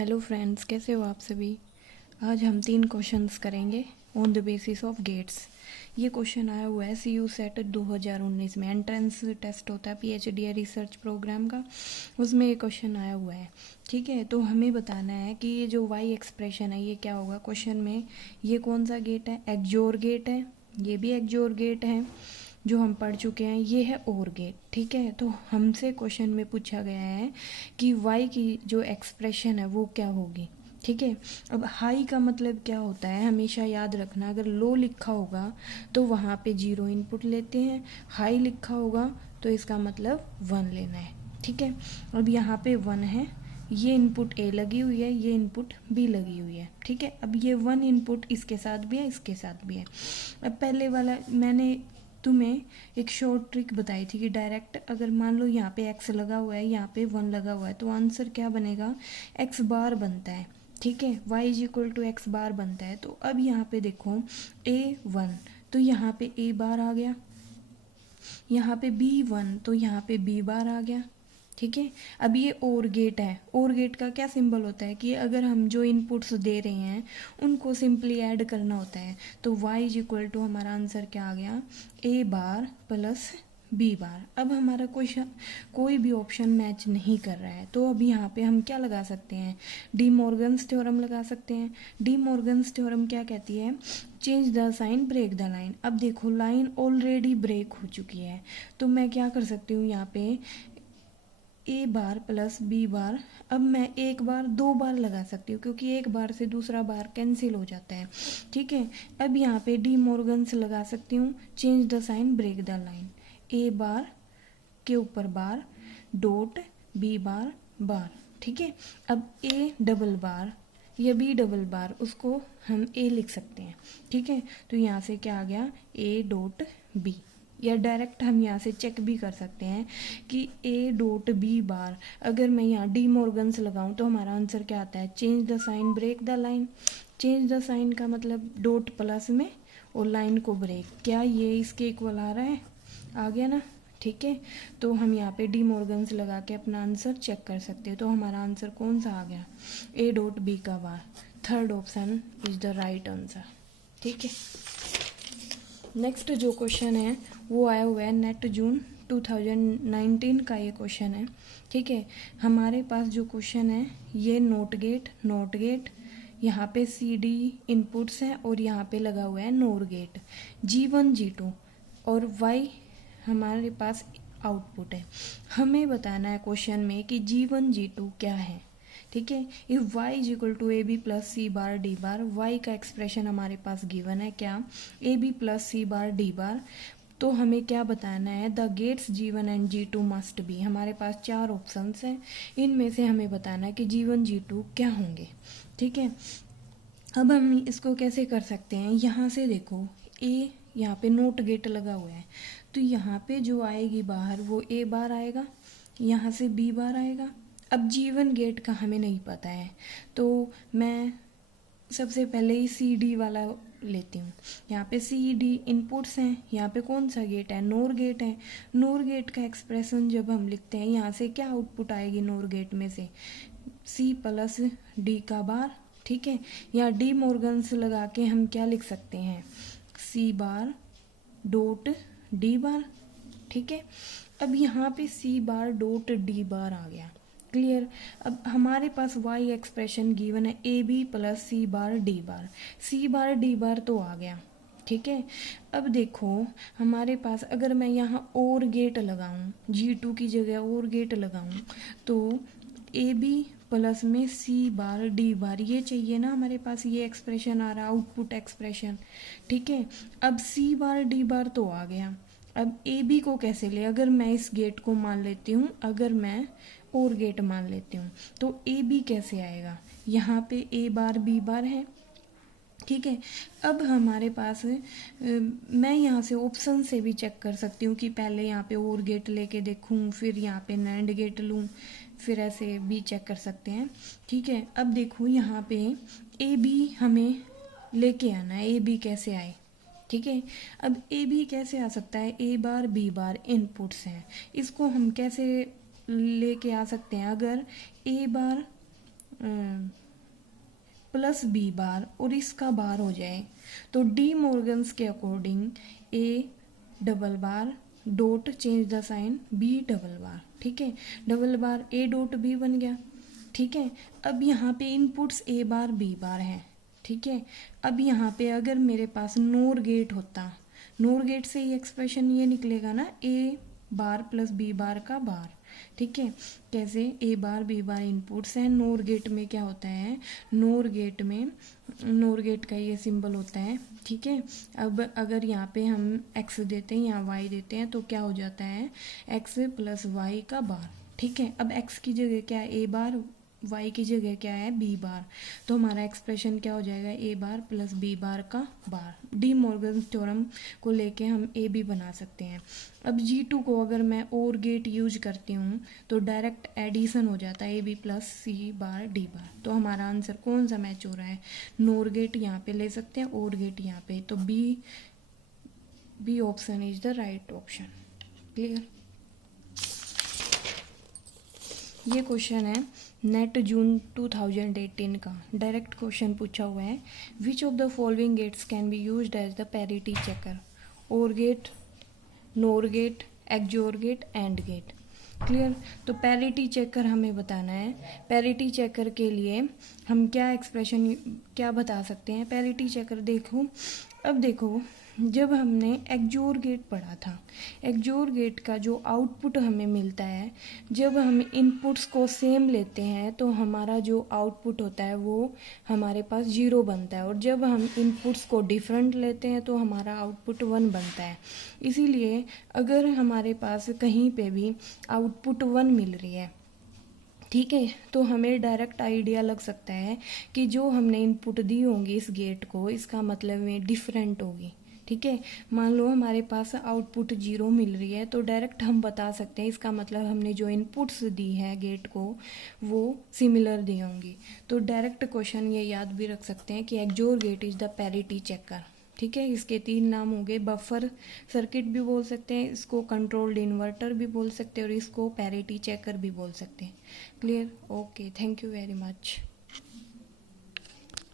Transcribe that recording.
Hello friends, कैसे हो आप सभी। आज हम 3 क्वेश्चंस करेंगे on the basis of gates. ये क्वेश्चन आया हुआ है CU सेट 2019 में, एंट्रेंस टेस्ट होता है PhD रिसर्च प्रोग्राम का, उसमें ये क्वेश्चन आया हुआ है। ठीक है, तो हमें बताना है कि ये जो y एक्सप्रेशन है ये क्या होगा क्वेश्चन में। ये कौन सा गेट है, एक्जोर गेट है, ये भी एक्जोर गेट है जो हम पढ़ चुके हैं, ये है ओर गेट। ठीक है, तो हमसे क्वेश्चन में पूछा गया है कि y की जो एक्सप्रेशन है वो क्या होगी। ठीक है, अब हाई का मतलब क्या होता है हमेशा याद रखना, अगर लो लिखा होगा तो वहाँ पे 0 इनपुट लेते हैं, हाई लिखा होगा तो इसका मतलब 1 लेना है। ठीक है, अब यहाँ पे 1 है, ये इनपुट A लगी हुई है, ये इनपुट B लगी हुई है। ठीक है, अब ये 1 इनपुट इसके साथ भी है, इसके साथ भी है। अब पहले वाला मैंने तुम्हें एक शॉर्ट ट्रिक बताई थी कि डायरेक्ट अगर मान लो यहाँ पे x लगा हुआ है, यहाँ पे 1 लगा हुआ है, तो आंसर क्या बनेगा, x बार बनता है। ठीक है, y is equal to x bar बनता है। तो अब यहाँ पे देखो A1, तो यहाँ पे A बार आ गया, यहाँ पे B1 तो यहाँ पे B बार आ गया। ठीक है, अब ये और गेट है, और गेट का क्या सिंबल होता है कि अगर हम जो इनपुट्स दे रहे हैं उनको सिंपली ऐड करना होता है। तो y इज इक्वल टू हमारा आंसर क्या आ गया, A बार प्लस B बार। अब हमारा कोई भी ऑप्शन मैच नहीं कर रहा है, तो अब यहाँ पे हम क्या लगा सकते हैं, डी मॉर्गन्स थ्योरम लगा सकते हैं। डी मॉर्गन्स थ्योरम क्या कहती है, change the sign break the line. अब देखो लाइन ऑलरेडी ब्रेक हो चुकी है, तो मैं क्या कर सकती हूँ यहाँ पे A बार प्लस B बार, अब मैं एक बार 2 बार लगा सकती हूँ क्योंकि एक बार से दूसरा बार कैंसिल हो जाता है। ठीक है, अब यहाँ पे डी मॉर्गन्स लगा सकती हूँ, change the sign break the line, A bar के ऊपर बार डॉट B बार बार। ठीक है, अब A डबल बार या B डबल बार, उसको हम A लिख सकते हैं। ठीक है, तो यहाँ से क्या आ गया, A डॉट B, या डायरेक्ट हम यहाँ से चेक भी कर सकते हैं कि A डॉट B बार, अगर मैं यहाँ डी मॉर्गन्स लगाऊँ तो हमारा आंसर क्या आता है, change the sign break the line. Change the sign का मतलब डॉट प्लस में और लाइन को ब्रेक, क्या ये इसके इक्वल आ रहा है, आ गया ना। ठीक है, तो हम यहाँ पे डी मॉर्गन्स लगा के अपना आंसर चेक कर सकते हैं। तो हमारा आंसर कौन सा आ गया, A डॉट B का bar, third option is the right answer. ठीक है, नेक्स्ट जो क्वेश्चन है वो आया हुआ है नेट जून 2019 का ये क्वेश्चन है। ठीक है, हमारे पास जो क्वेश्चन है ये नॉट गेट, यहाँ पे CD इनपुट्स हैं और यहाँ पे लगा हुआ है नोर गेट, G1 G2 और Y हमारे पास आउटपुट है। हमें बताना है क्वेश्चन में कि G1 G2 क्या है। ठीक है, if y is equal to AB plus C bar D bar, y का एक्सप्रेशन हमारे पास गिवन है क्या, AB plus C bar D bar, तो हमें क्या बताना है, the gates G1 and G2 must be. हमारे पास 4 ऑप्शंस हैं, इनमें से हमें बताना है कि G1 G2 क्या होंगे। ठीक है, अब हम इसको कैसे कर सकते हैं, यहाँ से देखो A यहाँ पे नोट गेट लगा हुआ है, तो यहाँ पे जो आएगी बाहर वो A बार आएगा, यहाँ से B बार आएगा। अब G1 गेट का हमें नहीं पता है, तो मैं सबसे पहले ही CD वाला लेती हूँ। यहाँ पे CD इनपुट्स हैं, यहाँ पे कौन सा गेट है, नोर गेट है। नोर गेट का एक्सप्रेशन जब हम लिखते हैं, यहाँ से क्या आउटपुट आएगी नोर गेट में से, C प्लस D का बार। ठीक है, यहाँ डी मॉर्गन्स लगा के हम क्या लिख सकते हैं, C बार डॉट D बार। ठीक है, अब यहाँ पे C बार डॉट D बार आ गया, क्लियर। अब हमारे पास y एक्सप्रेशन गिवन है AB plus C bar D बार, C बार D बार तो आ गया। ठीक है, अब देखो हमारे पास अगर मैं यहाँ और गेट लगाऊं, G2 की जगह और गेट लगाऊं, तो AB प्लस में C बार D बार, ये चाहिए ना हमारे पास, ये एक्सप्रेशन आ रहा आउटपुट एक्सप्रेशन। ठीक है, अब C बार D बार तो आ गया, अब AB को कैसे ले, अगर मैं इस गेट को मान लेती हूँ, अगर मैं और गेट मान लेती हूँ तो AB कैसे आएगा, यहाँ पे A बार B बार है। ठीक है, अब हमारे पास मैं यहाँ से ऑप्शन से भी चेक कर सकती हूँ कि पहले यहाँ पे और गेट लेके देखूँ, फिर यहाँ पे नैंड गेट लूँ, फिर ऐसे भी चेक कर सकते हैं। ठीक है, अब देखो यहाँ पे AB हमें लेके आना है, AB कैसे आए। ठीक है, अब AB कैसे आ सकता है, A bar B bar inputs हैं, इसको हम कैसे लेके आ सकते हैं, अगर A bar plus B bar और इसका बार हो जाए, तो डी मॉर्गन्स के according A double bar dot change the sign B double bar, ठीक है, double bar A dot B बन गया, ठीक है। अब यहाँ पे इनपुट्स ए बार बी बार हैं, ठीक है। अब यहाँ पे अगर मेरे पास नोर गेट होता, नोर गेट से ये एक्सप्रेशन ये निकलेगा ना, ए बार प्लस बी बार का बार, ठीक है। कैसे, ए बार बी बार इनपुट्स हैं, नोर गेट में क्या होता है, नोर गेट में नोर गेट का ये सिंबल होता है, ठीक है। अब अगर यहाँ पे हम x देते हैं, यहाँ y देते हैं, तो क्या हो जाता है, x प्लस वाई का बार, ठीक है। अब x की जगह क्या है, ए बार, y की जगह क्या है, b बार, तो हमारा एक्सप्रेशन क्या हो जाएगा, ए बार प्लस बी बार का बार। डी मॉर्गन थ्योरम को लेके हम ए बी बना सकते हैं। अब G2 को अगर मैं और गेट यूज करती हूँ तो डायरेक्ट एडिशन हो जाता है, A B plus C bar D bar. तो हमारा आंसर कौन सा मैच हो रहा है, नोर गेट यहाँ पे ले सकते हैं, और गेट यहाँ पे, तो B option is the right option. Clear. ये क्वेश्चन है नेट जून 2018 का, डायरेक्ट क्वेश्चन पूछा हुआ है, which of the following gates can be used as the parity checker, OR gate, NOR gate, XOR gate, AND gate. Clear. तो parity checker हमें बताना है, पैरिटी चेकर के लिए हम क्या एक्सप्रेशन क्या बता सकते हैं, पैरिटी चेकर देखो, अब देखो जब हमने एक्सोर गेट पढ़ा था, एक्सोर गेट का जो आउटपुट हमें मिलता है, जब हम इनपुट्स को सेम लेते हैं तो हमारा जो आउटपुट होता है वो हमारे पास 0 बनता है, और जब हम इनपुट्स को डिफरेंट लेते हैं तो हमारा आउटपुट 1 बनता है। इसीलिए अगर हमारे पास कहीं पे भी आउटपुट 1 मिल रही है, ठीक है, तो हमें डायरेक्ट आइडिया लग सकता है कि जो हमने इनपुट दी होंगी इस गेट को, इसका मतलब में डिफरेंट होगी, ठीक है। मान लो हमारे पास आउटपुट 0 मिल रही है, तो डायरेक्ट हम बता सकते हैं इसका मतलब हमने जो इनपुट्स दी है गेट को वो सिमिलर दी होंगी। तो डायरेक्ट क्वेश्चन ये याद भी रख सकते हैं कि XOR gate is the parity checker, ठीक है। इसके 3 नाम हो गए, बफर सर्किट भी बोल सकते हैं, इसको कंट्रोल्ड इन्वर्टर भी बोल सकते हैं, और इसको पैरिटी चेकर भी बोल सकते हैं। Clear. Okay, thank you very much.